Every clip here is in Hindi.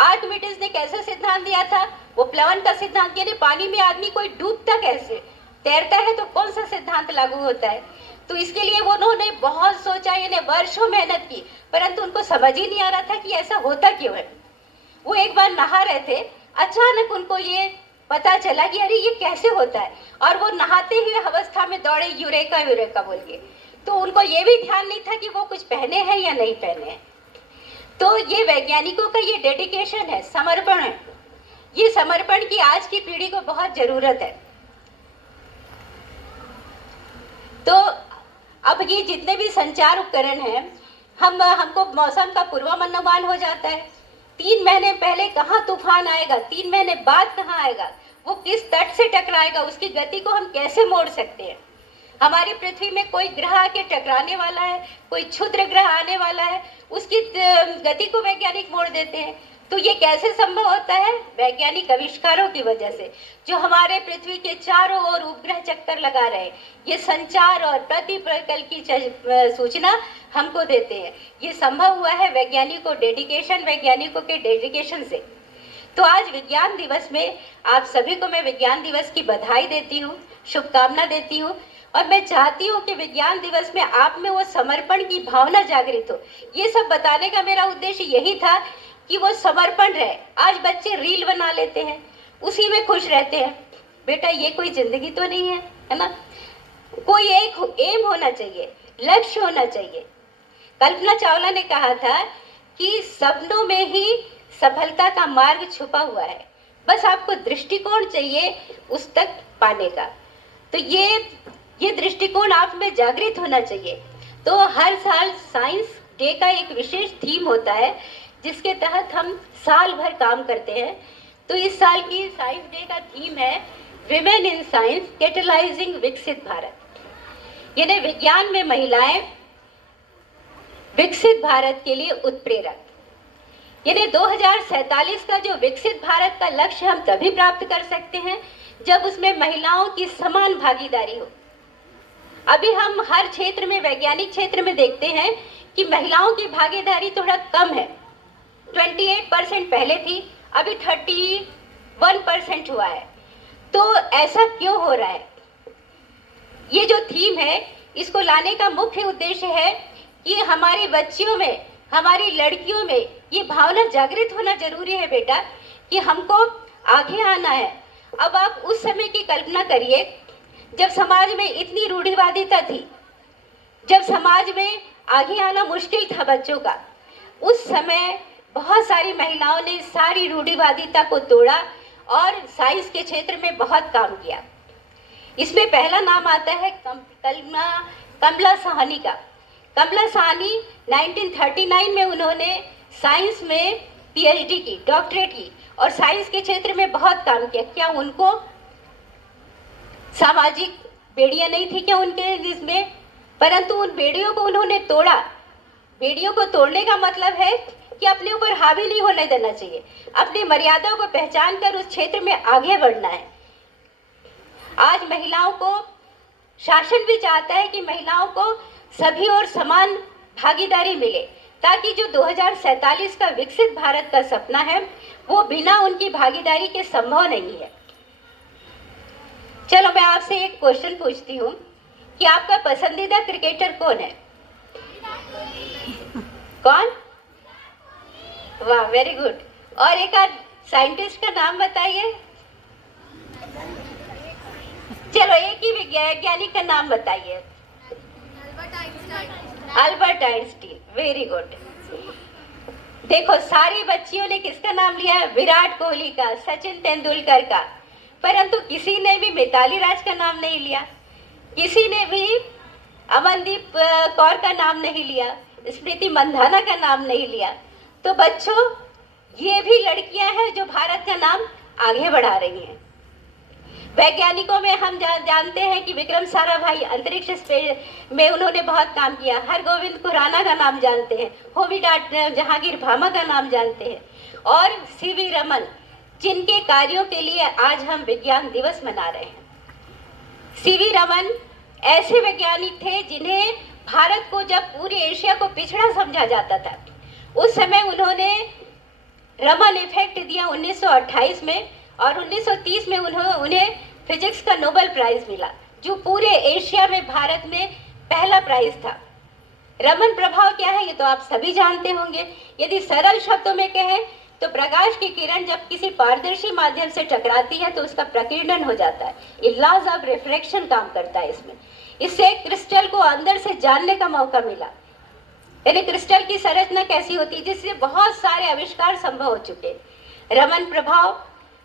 आर्किमिडीज ने कैसे सिद्धांत दिया था? वो प्लवन का सिद्धांत, यानी पानी में आदमी कोई डूबता कैसे, तैरता है तो कौन सा सिद्धांत लागू होता है। तो इसके लिए वो उन्होंने बहुत सोचा, यानी वर्षों मेहनत की, परंतु उनको समझ ही नहीं आ रहा था कि ऐसा होता क्यों है। वो एक बार नहा रहे थे, अचानक उनको ये पता चला कि अरे ये कैसे होता है, और वो नहाते ही अवस्था में दौड़े यूरेका यूरेका बोल के। तो उनको ये भी ध्यान नहीं था कि वो कुछ पहने हैं या नहीं पहने हैं। तो ये वैज्ञानिकों का ये डेडिकेशन है, समर्पण है। ये समर्पण की आज की पीढ़ी को बहुत जरूरत है। तो अब ये जितने भी संचार उपकरण हैं, हमको मौसम का पूर्वानुमान हो जाता है। 3 महीने पहले कहाँ तूफान आएगा, 3 महीने बाद कहाँ आएगा, वो किस तट से टकराएगा, उसकी गति को हम कैसे मोड़ सकते हैं। हमारी पृथ्वी में कोई ग्रह आके टकराने वाला है, कोई क्षुद्र ग्रह आने वाला है, उसकी गति को वैज्ञानिक मोड़ देते हैं। तो ये कैसे संभव होता है? वैज्ञानिक आविष्कारों की वजह से, जो हमारे पृथ्वी के चारों ओर उपग्रह चक्कर लगा रहे हैं, ये संचार और प्रतिप्रकल की सूचना हमको देते हैं। ये संभव हुआ है वैज्ञानिकों के डेडिकेशन से। तो आज विज्ञान दिवस में आप सभी को मैं विज्ञान दिवस की बधाई देती हूँ, शुभकामना देती हूँ, और मैं चाहती हूँ कि विज्ञान दिवस में आप में वो समर्पण की भावना जागृत हो। ये सब बताने का मेरा उद्देश्य यही था कि वो समर्पण रहे। आज बच्चे रील बना लेते हैं, उसी में खुश रहते हैं। बेटा ये कोई जिंदगी तो नहीं है ना? कोई एक एम होना चाहिए, लक्ष्य होना चाहिए। कल्पना चावला ने कहा था कि सपनों में ही सफलता का मार्ग छुपा हुआ है, बस आपको दृष्टिकोण चाहिए उस तक पाने का। तो ये दृष्टिकोण आप में जागृत होना चाहिए। तो हर साल साइंस डे का एक विशेष थीम होता है, जिसके तहत हम साल भर काम करते हैं। तो इस साल की साइंस डे का थीम है विमेन इन साइंस कैटलाइजिंग विकसित भारत, यानी विज्ञान में महिलाएं विकसित भारत के लिए उत्प्रेरक। यानी 2047 का जो विकसित भारत का लक्ष्य हम तभी प्राप्त कर सकते हैं जब उसमें महिलाओं की समान भागीदारी हो। अभी हम हर क्षेत्र में, वैज्ञानिक क्षेत्र में देखते हैं कि महिलाओं की भागीदारी थोड़ा कम है। 28% पहले थी, अभी 31% हुआ है। तो ऐसा क्यों हो रहा है? ये जो थीम है, इसको लाने का मुख्य उद्देश्य है कि हमारी बच्चियों में, हमारी लड़कियों में ये भावना जागृत होना जरूरी है बेटा, कि हमको आगे आना है। अब आप उस समय की कल्पना करिए जब समाज में इतनी रूढ़िवादिता थी, जब समाज में आगे आना मुश्किल था बच्चों का। उस समय बहुत सारी महिलाओं ने सारी रूढ़िवादिता को तोड़ा और साइंस के क्षेत्र में बहुत काम किया। इसमें पहला नाम आता है कमला साहनी का। कमला साहनी 1939 में उन्होंने साइंस में पीएचडी की, डॉक्टरेट की, और साइंस के क्षेत्र में बहुत काम किया। क्या उनको सामाजिक बेड़ियां नहीं थी क्या उनके जिसमें? परंतु उन बेड़ियों को उन्होंने तोड़ा। बेड़ियों को तोड़ने का मतलब है कि अपने ऊपर हावी नहीं होने देना चाहिए, अपनी मर्यादाओं को पहचान कर उस क्षेत्र में आगे बढ़ना है। आज महिलाओं को शासन भी चाहता है कि महिलाओं को सभी और समान भागीदारी मिले, ताकि जो 2047 का विकसित भारत का सपना है वो बिना उनकी भागीदारी के संभव नहीं है। चलो मैं आपसे एक क्वेश्चन पूछती हूँ कि आपका पसंदीदा क्रिकेटर कौन है? कौन? वाह, वेरी गुड। और एक आध साइंटिस्ट का नाम बताइए। चलो एक ही वैज्ञानिक का नाम बताइए। Albert Einstein, very good. देखो सारी बच्चियों ने किसका नाम लिया? विराट कोहली का, सचिन तेंदुलकर का, परंतु किसी ने भी मिताली राज का नाम नहीं लिया, किसी ने भी अमनदीप कौर का नाम नहीं लिया, स्मृति मंधाना का नाम नहीं लिया। तो बच्चों, ये भी लड़कियां हैं जो भारत का नाम आगे बढ़ा रही हैं। वैज्ञानिकों में हम जानते हैं कि विक्रम साराभाई अंतरिक्ष में उन्होंने बहुत काम किया। हरगोविंद खुराना का नाम जानते हैं, होमी जहांगीर भामा का नाम जानते हैं, और सीवी रमन, जिनके कार्यों के लिए आज हम विज्ञान दिवस मना रहे हैं। सीवी रमन ऐसे वैज्ञानिक थे जिन्हें भारत को, जब पूरे एशिया को पिछड़ा समझा जाता था, उस समय उन्होंने रमन इफेक्ट दिया 1928 में, और 1930 में उन्हें फिजिक्स का नोबेल प्राइज मिला, जो पूरे एशिया में भारत में पहला प्राइज था। रमन प्रभाव क्या है ये तो आप सभी जानते होंगे। यदि सरल शब्दों में कहें तो प्रकाश की किरण जब किसी पारदर्शी माध्यम से टकराती है तो उसका प्रकीर्णन हो जाता है। ये लॉज ऑफ रिफ्रैक्शन काम करता है इसमें। इससे क्रिस्टल को अंदर से जानने का मौका मिला, यानी क्रिस्टल की संरचना कैसी होती है, जिससे बहुत सारे आविष्कार संभव हो चुके। रमन प्रभाव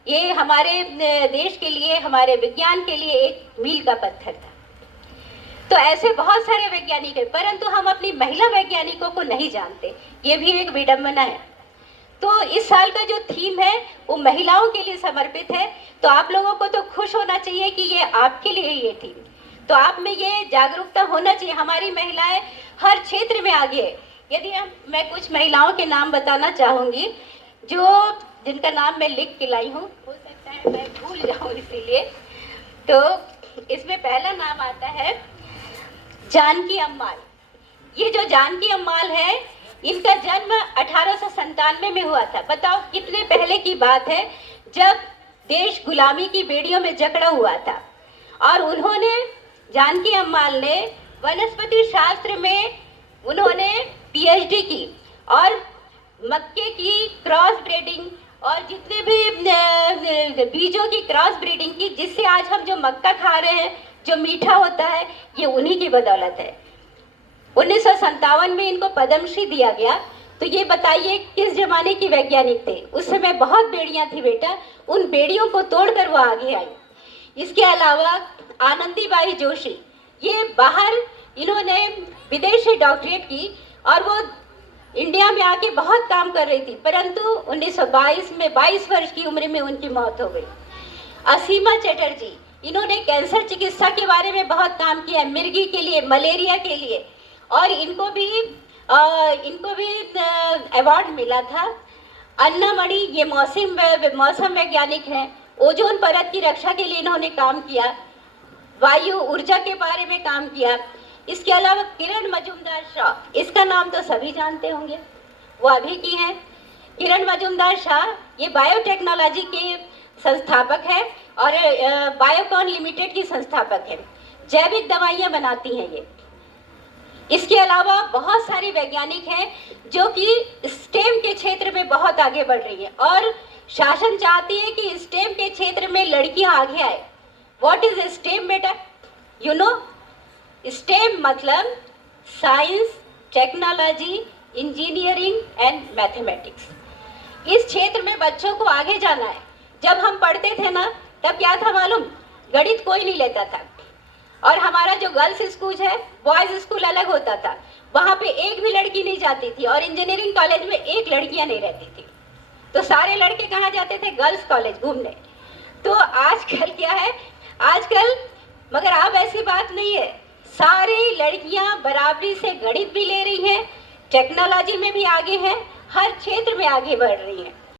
ये हमारे देश के लिए, हमारे विज्ञान के लिए एक मील का पत्थर था। तो ऐसे बहुत सारे वैज्ञानिक हैं, परंतु हम अपनी महिला वैज्ञानिकों को नहीं जानते, ये भी एक विडंबना है। तो इस साल का जो थीम है वो महिलाओं के लिए समर्पित है। तो आप लोगों को तो खुश होना चाहिए कि ये आपके लिए ये थीम, तो आप में ये जागरूकता होना चाहिए। हमारी महिलाएं हर क्षेत्र में आगे है। यदि मैं कुछ महिलाओं के नाम बताना चाहूँगी जिनका नाम मैं लिख के लाई हूँ, हो सकता है मैं भूल जाऊँ इसीलिए। तो इसमें पहला नाम आता है जानकी अम्माल। ये जो जानकी अम्माल है, इनका जन्म 1897 में हुआ था। बताओ कितने पहले की बात है, जब देश गुलामी की बेड़ियों में जकड़ा हुआ था। और उन्होंने, जानकी अम्माल ने वनस्पति शास्त्र में उन्होंने पीएचडी की, और मक्के की क्रॉस ब्रीडिंग और जितने भी बीजों की क्रॉस ब्रीडिंग की, जिससे आज हम जो मक्का खा रहे हैं जो मीठा होता है, ये उन्हीं की बदौलत है। 1957 में इनको पद्मश्री दिया गया। तो ये बताइए किस जमाने की वैज्ञानिक थे। उस समय बहुत बेड़ियां थी बेटा, उन बेड़ियों को तोड़कर वो आगे आई। इसके अलावा आनंदीबाई जोशी, ये बाहर इन्होंने विदेशी डॉक्टरेट की और वो इंडिया में आके बहुत काम कर रही थी, परंतु 1922 में 22 वर्ष की उम्र में उनकी मौत हो गई। असीमा चटर्जी, इन्होंने कैंसर चिकित्सा के बारे में बहुत काम किया, मिर्गी के लिए, मलेरिया के लिए, और इनको भी अवार्ड मिला था। अन्ना मणि, ये मौसम वैज्ञानिक हैं। ओजोन परत की रक्षा के लिए इन्होंने काम किया, वायु ऊर्जा के बारे में काम किया। इसके अलावा किरण मजूमदार शाह, इसका नाम तो सभी जानते होंगे, वो अभी की हैं। किरण मजूमदार शाह ये बायोटेक्नोलॉजी के संस्थापक है और बायोकॉन लिमिटेड की संस्थापक है। जैविक दवाइयाँ बनाती हैं ये। इसके अलावा बहुत सारी वैज्ञानिक हैं जो कि स्टेम के क्षेत्र में बहुत आगे बढ़ रही हैं, और शासन चाहती है कि स्टेम के क्षेत्र में लड़कियां आगे आए। व्हाट इज स्टेम बेटा? यू नो, स्टेम मतलब science, technology, engineering and mathematics. इस क्षेत्र में बच्चों को आगे जाना है। जब हम पढ़ते थे ना, तब क्या था मालूम? गणित कोई नहीं लेता था, और हमारा जो गर्ल्स स्कूल है, बॉयज स्कूल अलग होता था, वहाँ पे एक भी लड़की नहीं जाती थी, और इंजीनियरिंग कॉलेज में एक लड़कियाँ नहीं रहती थी। तो सारे लड़के कहाँ जाते थे? गर्ल्स कॉलेज घूमने। तो आजकल क्या है, आजकल मगर अब ऐसी बात नहीं है, सारी लड़कियाँ बराबरी से गणित भी ले रही हैं, टेक्नोलॉजी में भी आगे हैं, हर क्षेत्र में आगे बढ़ रही हैं।